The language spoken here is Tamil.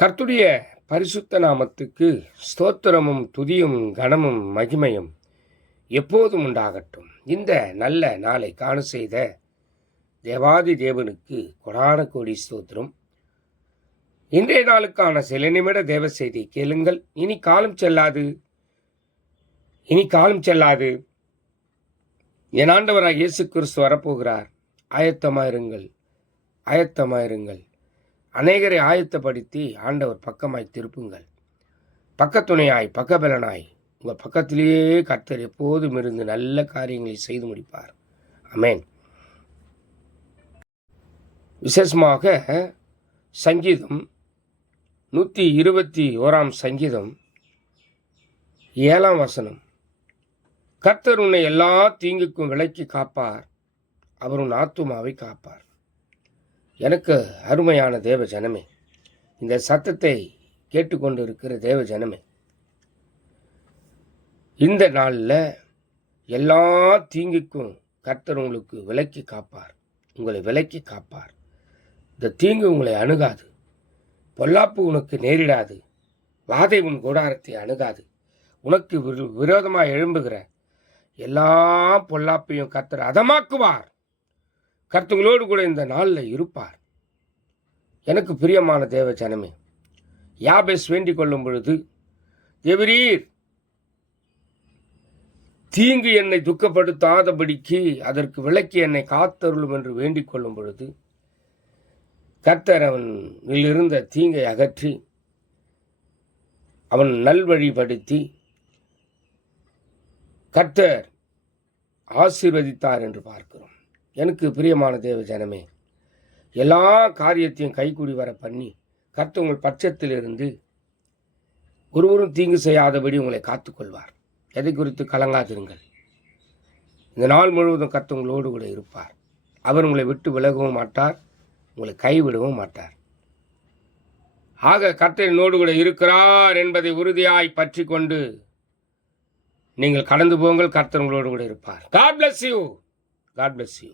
கர்த்துடைய பரிசுத்த நாமத்துக்கு ஸ்தோத்திரமும் துதியும் கனமும் மகிமையும் எப்போதும் உண்டாகட்டும். இந்த நல்ல நாளை காண செய்த தேவாதி தேவனுக்கு கொடான கோடி ஸ்தோத்திரம். இன்றைய நாளுக்கான சில நிமிட தேவ செய்தி கேளுங்கள். இனி காலம் செல்லாது. இனி காலம் செல்லாது. என் ஆண்டவராக இயேசு கிறிஸ்து வரப்போகிறார். ஆயத்தமாயிருங்கள். ஆயத்தமாயிருங்கள். அநேகரை ஆயத்தப்படுத்தி ஆண்டவர் பக்கமாய் திருப்புங்கள். பக்கத்துணையாய் பக்கபலனாய் உங்கள் பக்கத்திலேயே கர்த்தர் எப்போதும் இருந்து நல்ல காரியங்களை செய்து முடிப்பார். அமேன் விசேஷமாக சங்கீதம் நூற்றி இருபத்தி ஓராம் சங்கீதம் ஏழாம் வசனம். கர்த்தர் உன்னை எல்லா தீங்குக்கும் விலக்கி காப்பார். அவர் உன் ஆத்துமாவை காப்பார். எனக்கு அருமையான தேவ ஜனமே இந்த சத்தத்தை கேட்டுக்கொண்டு இருக்கிற தேவ ஜனமே இந்த நாளில் எல்லா தீங்குக்கும் கர்த்தர் உங்களுக்கு விலக்கி காப்பார். உங்களை விலக்கி காப்பார். இந்த தீங்கு உங்களை அணுகாது. பொல்லாப்பு உனக்கு நேரிடாது. வாதை உன் கூடாரத்தை அணுகாது. உனக்கு விரோதமாக எழும்புகிற எல்லா பொல்லாப்பையும் கர்த்தர் அதமாக்குவார். கர்த்தங்களோடு கூட இந்த நாளில் இருப்பார். எனக்கு பிரியமான தேவ ஜனமே யாபேஸ் வேண்டிக் கொள்ளும் பொழுது எவரீர் தீங்கு என்னை துக்கப்படுத்தாதபடிக்கு அதற்கு விளக்கி என்னை காத்தருளும் என்று வேண்டிக் கொள்ளும் பொழுது கர்த்தர் அவனில் இருந்த தீங்கை அகற்றி அவன் நல்வழிப்படுத்தி கர்த்தர் ஆசீர்வதித்தார் என்று பார்க்கிறோம். எனக்கு பிரியமான தேவ ஜனமே எல்லா காரியத்தையும் கைகூடி வர பண்ணி கர்த்தர் உங்கள் பட்சத்திலிருந்து ஒருவரும் தீங்கு செய்யாதபடி உங்களை காத்துக்கொள்வார். எதை குறித்து கலங்காதிருங்கள். இந்த நாள் முழுவதும் கர்த்தர் உங்களோடு கூட இருப்பார். அவர் உங்களை விட்டு விலகவும் மாட்டார் உங்களை கைவிடவும் மாட்டார். ஆக கர்த்தர் என்னோடு கூட இருக்கிறார் என்பதை உறுதியாய் பற்றி கொண்டு நீங்கள் கடந்து போங்கள் கர்த்தர் உங்களோடு கூட இருப்பார். God bless you God bless you